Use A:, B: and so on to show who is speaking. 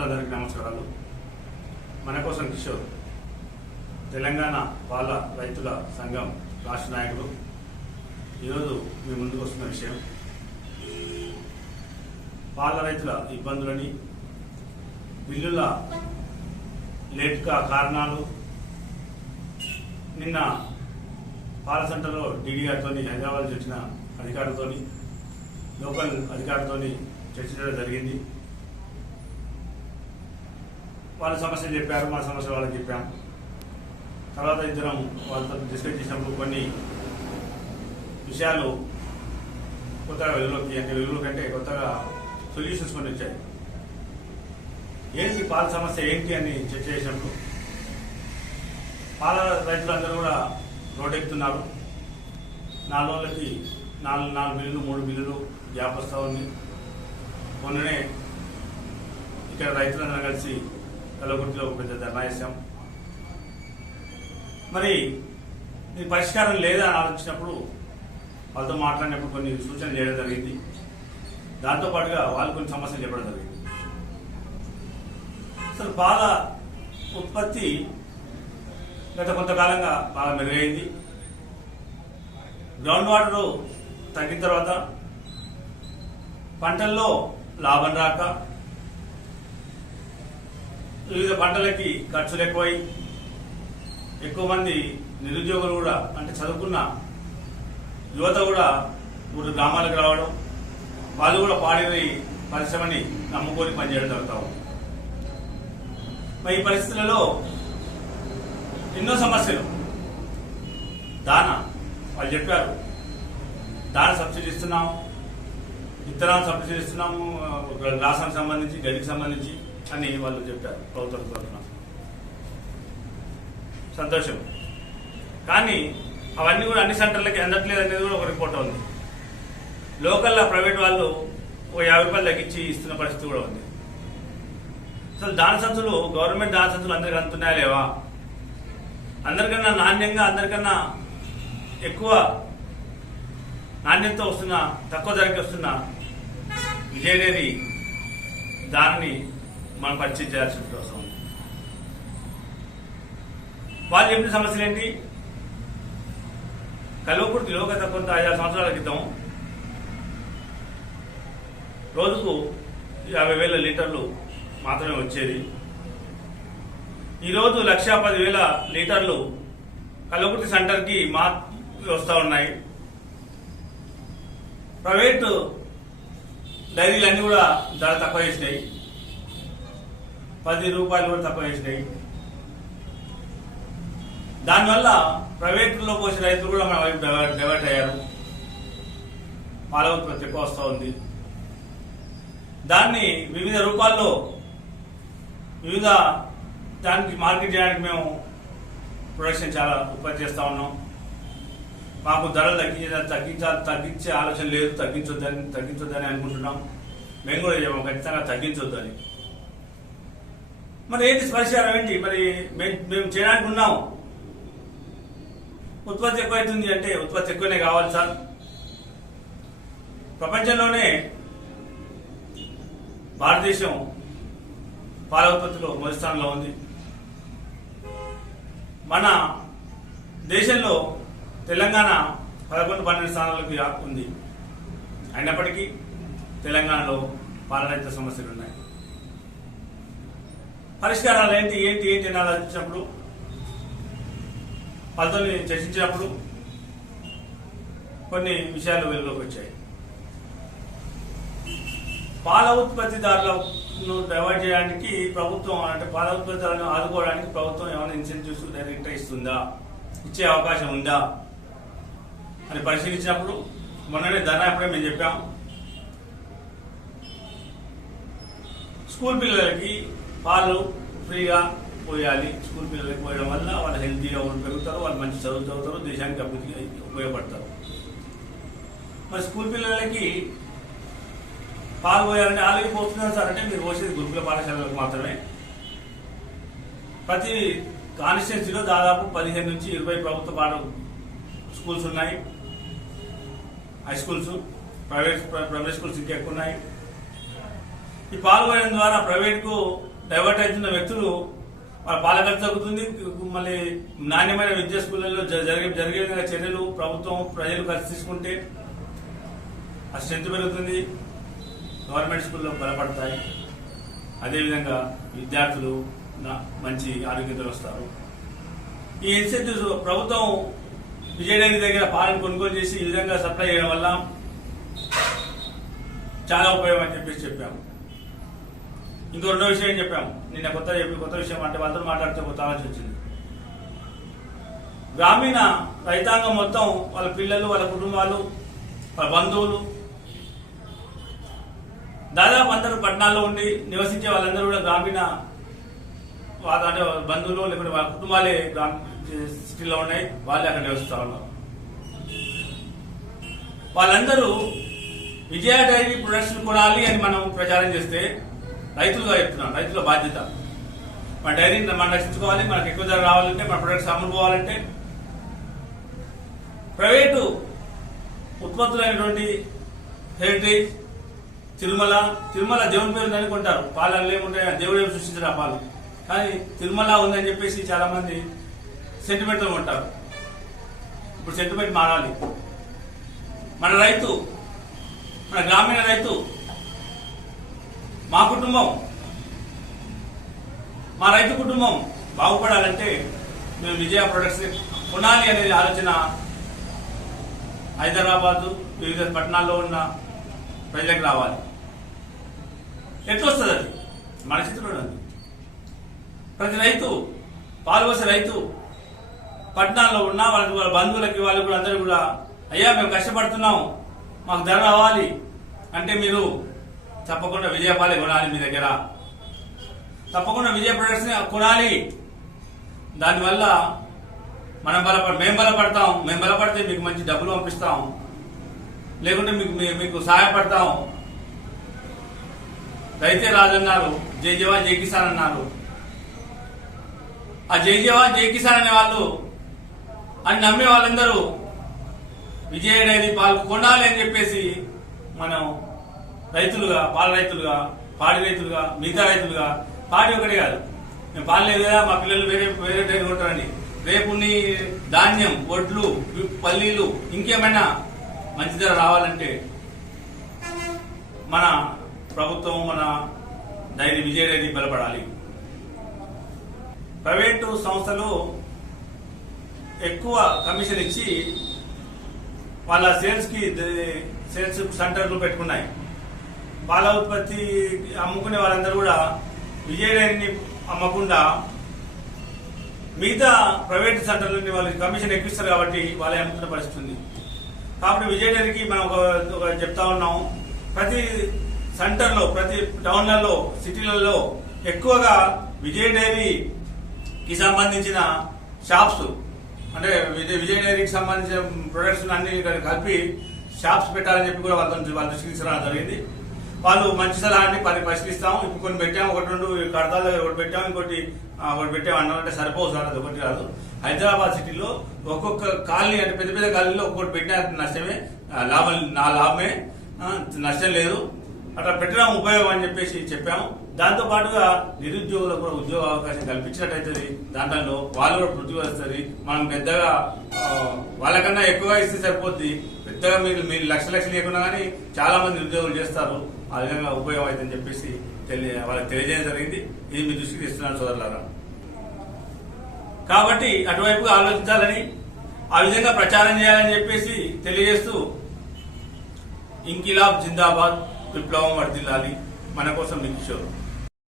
A: శ్రోతలందరికీ నమస్కారాలు. మన కోసం కిషోర్ తెలంగాణ పాల రైతుల సంఘం రాష్ట్ర నాయకుడు. ఈరోజు మీ ముందుకు వస్తున్న విషయం పాల రైతుల ఇబ్బందులని బిల్లుల లేట్గా కారణాలు. నిన్న పాల సెంటర్లో డీడీ గారితో హైదరాబాద్ వచ్చిన అధికారులతో లోకల్ అధికారులతో చర్చించడం జరిగింది. వాళ్ళ సమస్యలు చెప్పారు మా సమస్య వాళ్ళకి చెప్పాం. తర్వాత ఇద్దరం వాళ్ళతో డిస్కస్ చేసినప్పుడు కొన్ని విషయాలు కొత్తగా వెలుగులోకి అంటే వెలుగులోకి కంటే కొత్తగా సొల్యూషన్స్ కొన్ని వచ్చాయి. ఏంటి పాల సమస్య ఏంటి అని చర్చ చేసినప్పుడు పాల రైతులందరూ కూడా రోడ్డెక్కుతున్నారు. నాలుగు రోజులకి నాలుగు నాలుగు బిల్లులు మూడు బిల్లులు గ్యాప్ వస్తూ ఉంది. మొన్ననే ఇక్కడ రైతులందరూ కలిసి కలగుర్తిలో ఒక పెద్ద ధర్నా చేశాం మరి ఈ పరిష్కారం లేదా అని ఆలోచించినప్పుడు వాళ్ళతో మాట్లాడినప్పుడు కొన్ని సూచనలు చేయడం జరిగింది. దాంతో పాటుగా వాళ్ళు కొన్ని సమస్యలు చెప్పడం జరిగింది. అసలు పాల ఉత్పత్తి గత కొంతకాలంగా బాగా మెరుగైంది. గ్రౌండ్ వాటర్ తగ్గిన తర్వాత పంటల్లో లాభం రాక వివిధ పంటలకి ఖర్చులు ఎక్కువై ఎక్కువ మంది నిరుద్యోగులు కూడా అంటే చదువుకున్న యువత కూడా మూడు గ్రామాలకు రావడం వాళ్ళు కూడా పాడిపోయి పరిశ్రమని నమ్ముకొని పనిచేయడం జరుగుతూ ఉంది. మరి ఈ పరిస్థితులలో ఎన్నో సమస్యలు. దాన వాళ్ళు చెప్పారు. దాన సబ్సిడీ ఇస్తున్నాం విత్తనాలు సబ్సిడీ ఇస్తున్నాము రాష్ట్రానికి సంబంధించి గదికి సంబంధించి. అని వాళ్ళు చెప్పారు ప్రభుత్వం తరఫున. సంతోషం. కానీ అవన్నీ కూడా అన్ని సెంటర్లకి అందట్లేదు అనేది కూడా ఒక రిపోర్ట్ ఉంది. లోకల్లో ప్రైవేట్ వాళ్ళు ఒక యాభై రూపాయలు తగ్గించి ఇస్తున్న పరిస్థితి కూడా ఉంది. అసలు దాన సంచులు గవర్నమెంట్ దాన సంచులు అందరికి అందుతున్నాయా లేవా? అందరికన్నా నాణ్యంగా అందరికన్నా ఎక్కువ నాణ్యంతో వస్తున్న తక్కువ ధరకి వస్తున్న విజయడేరి దానిని మనం పరిచయం చేయాల్సిన కోసం వాళ్ళు చెప్పిన సమస్యలు ఏంటి? కల్వకుర్తిలో గత కొంత ఐదారు సంవత్సరాల క్రితం రోజుకు యాభై వేల లీటర్లు మాత్రమే వచ్చేది. ఈరోజు లక్షా పదివేల లీటర్లు కల్వకుర్తి సెంటర్కి మా వస్తూ ఉన్నాయి. ప్రైవేటు డైరీలన్నీ కూడా ధర తక్కువ చేసినాయి. పది రూపాయలు కూడా తక్కువ వేసినాయి దానివల్ల ప్రైవేట్లో పోసిన రైతులు కూడా మన వైపు డైవర్ట్ డైవర్ట్ అయ్యారు. పాల ఉత్పత్తి ఎక్కువ వస్తూ ఉంది. దాన్ని వివిధ రూపాల్లో వివిధ దానికి మార్కెట్ చేయడానికి మేము ప్రొడక్షన్ చాలా ఉత్పత్తి చేస్తూ ఉన్నాం. మాకు ధరలు తగ్గించే తగ్గించాలి తగ్గించే ఆలోచన లేదు. తగ్గించొద్దని తగ్గించొద్దని అనుకుంటున్నాం. మేము కూడా ఖచ్చితంగా తగ్గించొద్దని. మరి ఏంటి పరిష్కారం ఏంటి? మరి మేము మేము చేయడానికి ఉన్నాం. ఉత్పత్తి ఎక్కువైతుంది అంటే ఉత్పత్తి ఎక్కువనే కావాలి సార్. ప్రపంచంలోనే భారతదేశం పాల ఉత్పత్తిలో మొదటి స్థానంలో ఉంది. మన దేశంలో తెలంగాణ పదకొండు పన్నెండు స్థానాలకు ఉంది. అయినప్పటికీ తెలంగాణలో పాల రైతుల సమస్యలు ఉన్నాయి. పరిష్కారాలు ఏంటి ఏంటి ఏంటి అని ఆలోచించినప్పుడు వాళ్ళతో చర్చించినప్పుడు కొన్ని విషయాలు వెలుగులోకి వచ్చాయి. పాల ఉత్పత్తిదారులను డైవర్ట్ చేయడానికి ప్రభుత్వం అంటే పాల ఉత్పత్తిదారులను ఆదుకోవడానికి ప్రభుత్వం ఏమైనా ఇన్సెంటివ్స్ డైరెక్ట్ ఇస్తుందా? ఇచ్చే అవకాశం ఉందా? అని పరిశీలించినప్పుడు మొన్ననే ధర అప్పుడే మేము చెప్పాం. స్కూల్ పిల్లలకి పాలు ఫ్రీగా పోయాలి. స్కూల్ పిల్లలకి పోయడం వల్ల వాళ్ళు హెల్తీగా ఉండి పెరుగుతారు వాళ్ళు మంచి చదువు చదువుతారు దేశానికి అభివృద్ధికి ఉపయోగపడతారు. మరి స్కూల్ పిల్లలకి పాలు పోయాలంటే ఆల్రెడీ పోతున్నారు సార్ అంటే మీరు పోసేది గురుకుల పాఠశాలలకు మాత్రమే. ప్రతి కాన్స్టిట్యున్సీలో దాదాపు పదిహేను నుంచి ఇరవై ప్రభుత్వ పాఠ స్కూల్స్ ఉన్నాయి. High schools private private schools ఇంకా ఎక్కువ ఉన్నాయి. ఈ పాల్గొనడం ద్వారా ప్రైవేట్కు డైవర్ట్ అవుతున్న వ్యక్తులు వాళ్ళ పాలకర్త తగ్గుతుంది మళ్ళీ నాణ్యమైన విద్యా స్కూళ్ళలో జ- జరిగే జరిగే విధంగా చర్యలు ప్రభుత్వం ప్రజలు కలిసి తీసుకుంటే ఆ స్ట్రెంత్ పెరుగుతుంది గవర్నమెంట్ స్కూల్లో బలపడతాయి. అదేవిధంగా విద్యార్థులు నా- మంచి ఆరోగ్యంతో వస్తారు. ఈ ఇన్సెంటివ్స్ ప్రభుత్వం విజయనగరి దగ్గర పాలను కొనుగోలు చేసి ఈ విధంగా సప్లై చేయడం వల్ల చాలా ఉపయోగం అని చెప్పేసి చెప్పాము. ఇంకో రెండో విషయం చెప్పాము నిన్న కొత్త చెప్పి కొత్త విషయం అంటే వాళ్ళతో మాట్లాడితే కొత్త ఆలోచన వచ్చింది. గ్రామీణ రైతాంగం మొత్తం వాళ్ళ పిల్లలు వాళ్ళ కుటుంబాలు వాళ్ళ బంధువులు దాదాపు అందరూ పట్టణాల్లో ఉండి నివసించే వాళ్ళందరూ కూడా గ్రామీణ వాళ్ళ అంటే బంధువులు లేకుంటే వాళ్ళ కుటుంబాలే గ్రామ సిటీలో ఉన్నాయి. వాళ్ళే అక్కడ నివసిస్తా ఉన్నారు. వాళ్ళందరూ విజయ డైరీ ప్రొడక్షన్ కొనాలి అని మనం ప్రచారం చేస్తే రైతులుగా చెప్తున్నాం రైతుల బాధ్యత. మన డైరీని మనం రక్షించుకోవాలి మనకు ఎక్కువ ధర రావాలంటే మన ప్రొడక్ట్స్ అమ్ముకోవాలంటే ప్రైవేటు ఉత్పత్తులైనటువంటి హెరిటేజ్ తిరుమల తిరుమల దేవుని పేరు అనుకుంటారు పాలు లేకుంటే దేవుడు ఏమి సృష్టించిన ఆ పాలు. కానీ తిరుమల ఉందని చెప్పేసి చాలా మంది సెంటిమెంట్లు ఉంటారు ఇప్పుడు సెంటిమెంట్ మారాలి. మన రైతు మన గ్రామీణ రైతు మా కుటుంబం మా రైతు కుటుంబం బాగుపడాలంటే మేము విజయ ప్రొడక్ట్స్ కొనాలి అనేది ఆలోచన హైదరాబాదు వివిధ పట్టణాల్లో ఉన్న ప్రజలకు రావాలి. ఎట్లొస్తుంది అది? మన చేతిలో ప్రతి రైతు పాల్గొసే రైతు పట్టణాల్లో ఉన్న వాళ్ళకి వాళ్ళ బంధువులకి వాళ్ళు కూడా అందరూ కూడా అయ్యా మేము కష్టపడుతున్నాం మాకు ధర రావాలి. అంటే మీరు తప్పకుండా విజయపాలే కొనాలి మీ దగ్గర. తప్పకుండా విజయ ప్రొడక్ట్స్ కొనాలి. దానివల్ల మనం బలపడ మేము బలపడతాం. మేము బలపడితే మీకు మంచి డబ్బులు పంపిస్తాం. లేకుంటే మీకు మీ- మీకు సహాయపడతాం. రైతే రాజన్నారు జై జవాన్ జై కిసాన్ అన్నారు. ఆ జై జవాన్ జై కిసాన్ అనే వాళ్ళు అని నమ్మే వాళ్ళందరూ విజయ డైరీ పాలు కొనాలి అని చెప్పేసి మనం రైతులుగా పాల రైతులుగా పాడి రైతులుగా మిగతా రైతులుగా పాడి ఒకటి కాదు. మేము పాడలేదు కదా మా పిల్లలు వేరే వేరే డైరీ కొంటారండి రేపు నీ ధాన్యం వడ్లు పల్లీలు ఇంకేమైనా మంచి ధర రావాలంటే మన ప్రభుత్వం మన డైరీ విజయ డైరీ బలపడాలి. ప్రైవేటు సంస్థలు ఎక్కువ కమిషన్ ఇచ్చి వాళ్ళ సేల్స్కి సేల్స్ సెంటర్లు పెట్టుకున్నాయి. పాల ఉత్పత్తి అమ్ముకునే వాళ్ళందరూ కూడా విజయ డైరీని అమ్మకుండా మిగతా ప్రైవేట్ సెంటర్ల నుండి వాళ్ళకి కమిషన్ ఎక్కిస్తారు కాబట్టి వాళ్ళే అమ్ముతున్న పరిస్థితి ఉంది కాబట్టి విజయ డైరీకి మనం ఒక చెప్తా ఉన్నాం. ప్రతి సెంటర్లో ప్రతి టౌన్లలో సిటీలలో ఎక్కువగా విజయ డైరీకి సంబంధించిన షాప్స్ అంటే విజయ విజయ డైరీకి సంబంధించిన ప్రొడక్ట్స్ అన్ని ఇక్కడ కలిపి షాప్స్ పెట్టాలని చెప్పి కూడా వాళ్ళ వాళ్ళ దృష్టికి తీసుకురావడం జరిగింది. వాళ్ళు మంచి సలహాన్ని పరి పరిశీలిస్తాం ఇప్పుడు కొన్ని పెట్టాము ఒకటి రెండు కడతాలు ఒకటి పెట్టాము ఇంకోటి ఒకటి పెట్టాం అన్నామంటే సరిపోదు సార్ అది ఒకటి కాదు. హైదరాబాద్ సిటీలో ఒక్కొక్క కాలనీ అంటే పెద్ద పెద్ద కాలనీలో ఒక్కొక్కటి పెట్టిన నష్టమే లాభం నా లాభమే నష్టం లేదు. అట్లా పెట్టడం ఉపయోగం అని చెప్పేసి చెప్పాము. దాంతో పాటుగా నిరుద్యోగులకు కూడా ఉద్యోగ అవకాశం కల్పించినట్టయితుంది. దాంట్లో వాళ్ళు కూడా వృత్తి వస్తుంది మనం పెద్దగా వాళ్ళకన్నా ఎక్కువగా ఇస్తే సరిపోద్ది. పెద్దగా మీరు మీరు లక్ష లక్షలు లేకుండా కానీ చాలా మంది నిరుద్యోగులు చేస్తారు. ఆ విధంగా ఉపయోగం అవుతుందని చెప్పేసి తెలియ వాళ్ళకి తెలియజేయడం జరిగింది. ఇది మీ దృష్టికి ఇస్తున్నాను సోదరులారా. కాబట్టి అటువైపుగా ఆలోచించాలని ఆ విధంగా ప్రచారం చేయాలని చెప్పేసి తెలియజేస్తూ ఇంకిలాబ్ జిందాబాద్ విప్లవం వర్దిల్లాలి మన కోసం నిక్షోరు